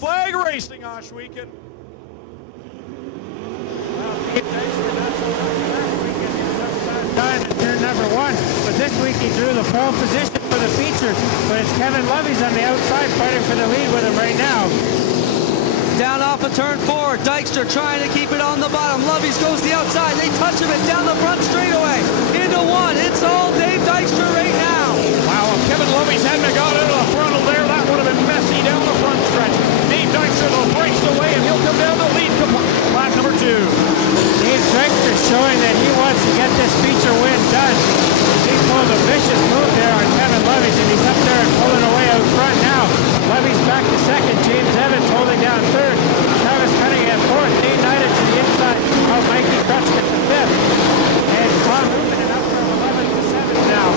flag racing, Ohsweken. Done in turn number 1, but this week he drew the pole position for the feature, but it's Kevin Lovey's on the outside fighting for the lead with him right now. Down off of turn 4, Dykstra trying to keep it on the bottom. Lovey's goes the outside, they touch him and down the front straightaway into 1. It's all Dave Dykstra right now. Wow, if Kevin Lovey's hadn't got into the frontal there, that would have been messy down the front stretch. Dave Dykstra though breaks away and he'll come down the lead lap number 2. Dave Dykstra showing that he wants to get this feature win done. He pulled a vicious move there on Kevin Lovey's and he's up there and pulling away out front now. Lovey's back to second, James Evans holding down third, Travis Cunningham fourth, Dave Dykstra to the inside of Mikey Crutchkin to fifth, and Tom Ruben up from 11th to 7th now.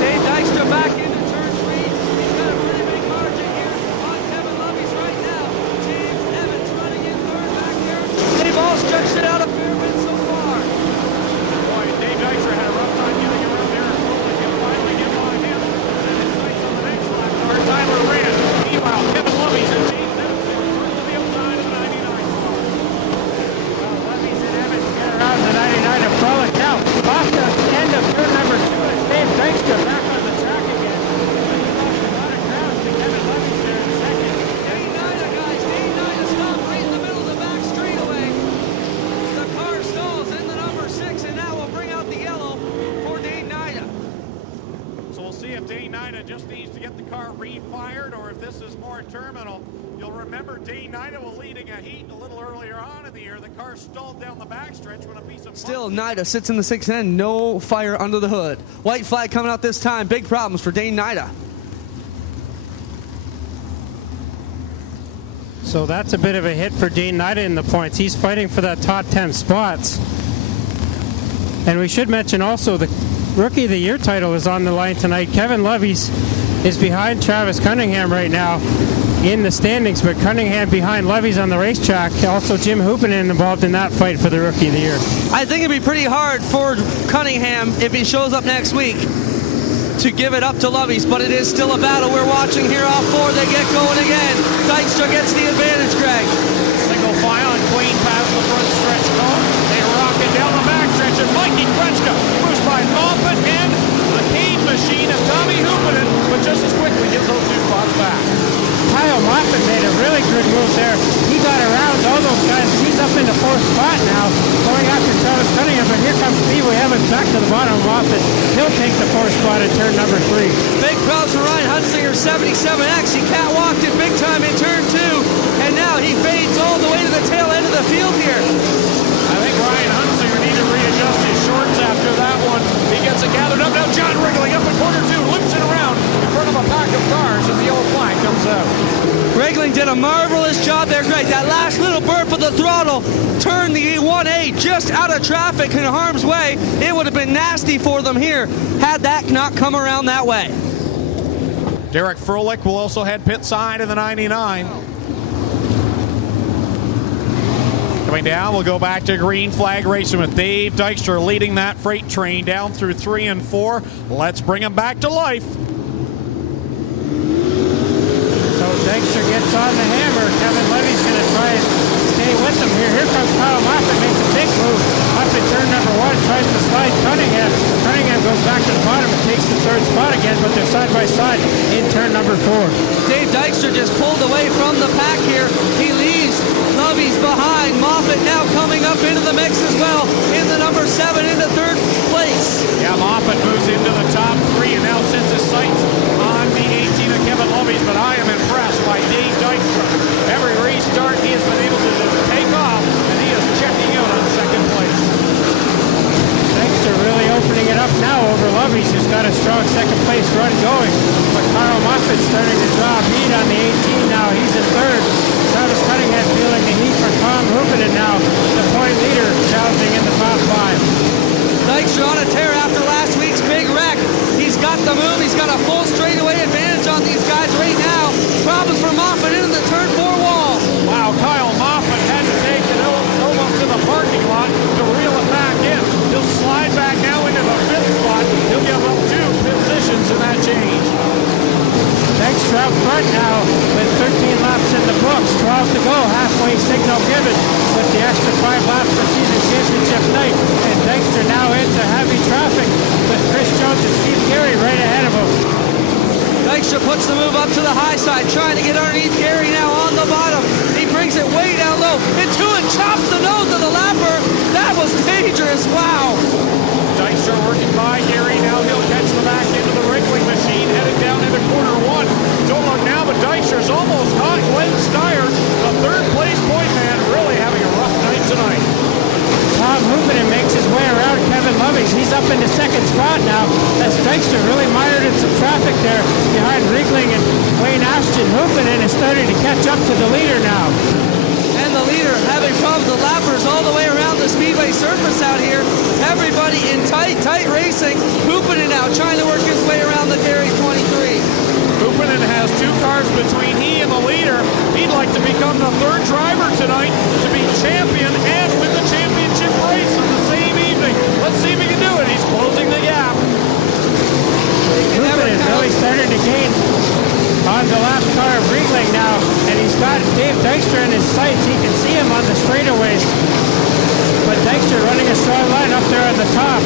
Dave Dykstra back into turn 3. He's got a pretty big margin here on Kevin Lovey's right now. James Evans running in third back there. They've all stretched it out a fair bit so far. Boy, Dave Dykstra had a rough time getting around there. He'll finally get by him. Set his sights on the next lap car. Tyler ran. Meanwhile, Kevin Lovey's and James Evans are to the outside of the 99 car. Well, Lovey's and Evans get around the 99 of Frolic now. Off the end of turn number 2 is Dave Dykstra back on the track again. But he lost a lot of ground to Kevin Lovey's there in second. Dane Nyda, guys. Dane Nyda stopped right in the middle of the back straightaway. The car stalls in the number 6, and that will bring out the yellow for Dane Nyda. So we'll see if Dane Nyda just needs to get the car refired or if this is more terminal. You'll remember Dane Nyda was leading a heat a little earlier on in the year. The car stalled down the backstretch when a piece of Still, Nyda sits in the 6th end, no fire under the hood. White flag coming out this time. Big problems for Dane Nyda. So that's a bit of a hit for Dane Nyda in the points. He's fighting for that top 10 spots. And we should mention also the Rookie of the Year title is on the line tonight. Kevin Lovey's is behind Travis Cunningham right now in the standings, but Cunningham behind Lovey's on the racetrack. Also Jim Hoopinen involved in that fight for the Rookie of the Year. I think it'd be pretty hard for Cunningham if he shows up next week to give it up to Lovey's, but it is still a battle. We're watching here off 4. They get going again. Dykstra gets the advantage, Greg. single file and clean past the front stretch cone. They rock it down the backstretch, and Mikey Crutchkin moves by Moffat and the Cane Machine of Tommy Hoopinen, but just as quickly gives those 2 spots back. Kyle Moffat made a really good move there. He got around all those guys. He's up in the 4th spot now, going after Travis Cunningham, but here comes Speedway Evans back to the bottom of Moffat. He'll take the 4th spot at turn number 3. Big props for Ryan Hunsinger, 77X. He catwalked it big time in turn 2, and now he fades all the way to the tail end of the field here. I think Ryan Hunsinger needed to readjust his shorts after that one. He gets it gathered up. Now John Wriggling up in corner 2, loops it around in front of a pack of cars, and the yellow flag comes out. Wriggling did a marvelous job there, Greg. That last little burp of the throttle turned the 1A just out of traffic in harm's way. It would have been nasty for them here had that not come around that way. Derek Froelich will also head pit side in the 99. Coming down, we'll go back to green flag racing with Dave Dykstra leading that freight train down through 3 and 4. Let's bring him back to life. So Dykstra gets on the hammer. Kevin Levy's going to try and stay with him here. Here comes Kyle Moffat, makes a big move up in turn number 1, tries to slide Cunningham. Cunningham goes back to the bottom and takes the 3rd spot again, but they're side by side in turn number 4. Dave Dykstra just pulled away from the pack here. He leaves Lovey's behind. Moffat now coming up into the mix as well in the number 7 into 3rd place. Yeah, Moffat moves into the top 3 and now sets his sights on the 18 of Kevin Lovey's, but I am impressed by Dave Dykstra. Every restart he has been able to take off, and he is checking out on 2nd place. Dykstra really opening it up now over Lovey's, who's got a strong 2nd place run going. But Kyle Moffat's starting to draw heat on the 18 now. He's in 3rd. Travis Cunningham feeling the heat for Tom Hoopinen now, the point leader, challenging in the top 5. Dykstra on a tear after last week's big wreck. He's got the move. He's got a full straightaway advantage on these guys right now. Problems for Moffat into the turn 4 wall. Wow, Kyle Moffat had to take it almost to the parking lot to reel it back in. He'll slide back now into the 5th spot. He'll give up 2 positions in that change. Dykstra up front now with 13 laps in the books, 12 to go, halfway signal given with the extra 5 laps for season championship night. And Dykstra now into heavy traffic with Chris Jones and Steve Carey right ahead of him. Dykstra puts the move up to the high side, trying to get underneath Carey now on the bottom. He brings it way down low into it, chops the nose of the lapper. That was dangerous, wow. Dykstra working by Gary. Now he'll catch the back end of the wriggling machine, headed down into corner 1. Don't look now, but Dykstra's almost caught Glenn Steyer, the third place point man, really having a rough night tonight. Tom Hoopinen makes his way around Kevin Lovey's. He's up in the second spot now as Dykstra really mired in some traffic there behind Riegling and Wayne Ashton. Hoopinen is starting to catch up to the leader now. And the leader having problems with lappers all the way around the Speedway surface out here. Everybody in tight racing. Hoopinen now trying to work his way around the Gary 23. Hoopinen has 2 cars between he and the leader. He'd like to become the third driver tonight to be champion and win the championship race on the same evening. Let's see if he can do it. He's closing the gap. Hoopinen is really starting to gain on the lap car of Riegling now, and he's got Dave Dykstra in his sights. He can see him on the straightaways, but Dykstra running a strong line up there on the top.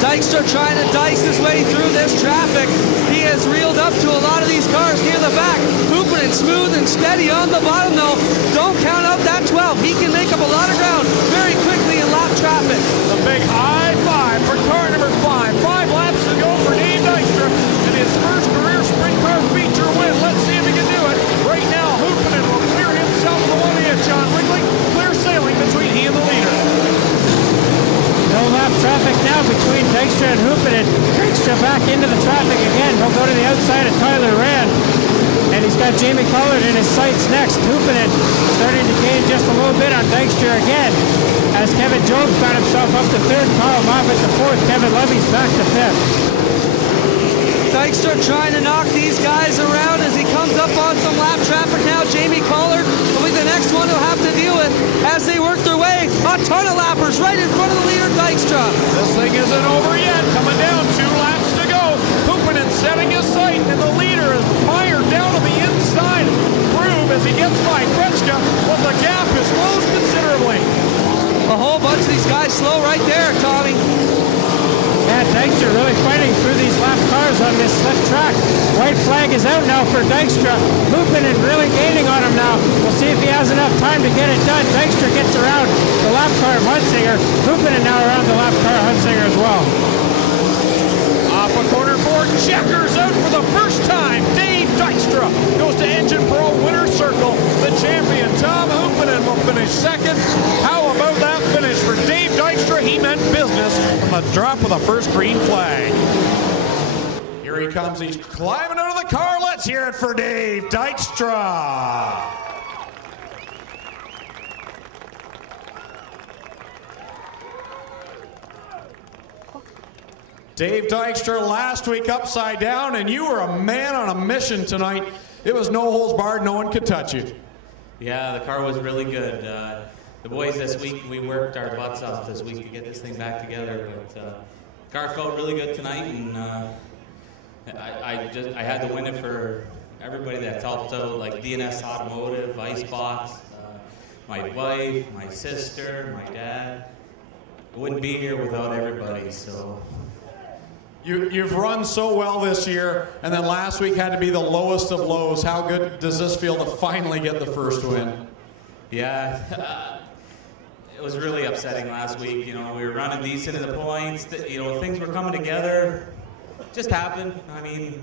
Dykstra trying to dice his way through this traffic. He has reeled up to a lot of these cars near the back. Hoopinen smooth and steady on the bottom though. Don't count up that 12. He can make up a lot of ground very quickly in lap traffic. The big high 5 for car number 5. 5 laps to go for Dave Dykstra in his first career sprint car feature win. Let's see if he can do it. Right now, Hoopinen will clear himself the 1-inch on Riegling. Clear sailing between he and the leader. No lap traffic now between Dykstra and Hoopinen. Dykstra back into the traffic again. He'll go to the outside of Tyler Rand. And he's got Jamie Collard in his sights next. Hoopinen starting to gain just a little bit on Dykstra again. As Kevin Jones got himself up to 3rd, Carl Moffitt to 4th, Kevin Lovey's back to 5th. Dykstra trying to knock these guys around as he comes up on some lap traffic now. Jamie Collard will be the next one he'll have to deal with as they work their way. A ton of lappers right in front of the leader, Dykstra. This thing isn't over yet. Coming down, 2 laps to go. Hoopinen setting his sight, and the leader is mired down on the inside. Groove as he gets by Fretschka, but the gap is closed considerably. A whole bunch of these guys slow right there, Tommy. Yeah, Dykstra really fighting through these lap cars on this slick track. White flag is out now for Dykstra. Hoopinen really gaining on him now. We'll see if he has enough time to get it done. Dykstra gets around the lap car of Hunsinger. Hoopinen now around the lap car of Hunsinger as well. Off of corner 4, checkers out for the first time. Dave Dykstra goes to Engine Pro winner's circle. The champion, Tom Hoopinen, will finish 2nd. How about that finish for Dave Dykstra? He meant business from the drop of the first green flag. Here he comes. He's climbing out of the car. Let's hear it for Dave Dykstra. Dave Dykstra last week upside down, and you were a man on a mission tonight. It was no holds barred, no one could touch you. Yeah, the car was really good. The boys this week, we worked our butts off this week to get this thing back together, but the car felt really good tonight, and I had to win it for everybody that's helped out, like DNS Automotive, Icebox, my wife, my sister, my dad. I wouldn't be here without everybody, so... You've run so well this year, and then last week had to be the lowest of lows. How good does this feel to finally get the first win? Yeah, it was really upsetting last week. You know, we were running decent in the points. You know, things were coming together. Just happened. I mean,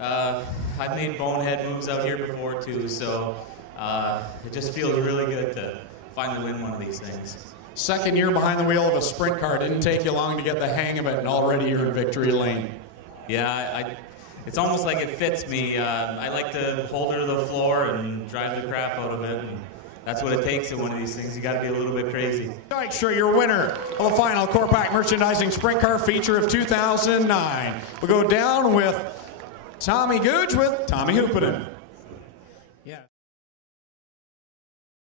I've made bonehead moves out here before too, so it just feels really good to finally win one of these things. 2nd year behind the wheel of a sprint car. Didn't take you long to get the hang of it, and already you're in victory lane. Yeah, it's almost like it fits me. I like to hold her to the floor and drive the crap out of it. And that's what it takes in one of these things. You got to be a little bit crazy. Dykstra, your winner of the final CorrPAK Merchandising Sprint Car feature of 2009. We'll go down with Tommy Googe with Tommy Hoopinen.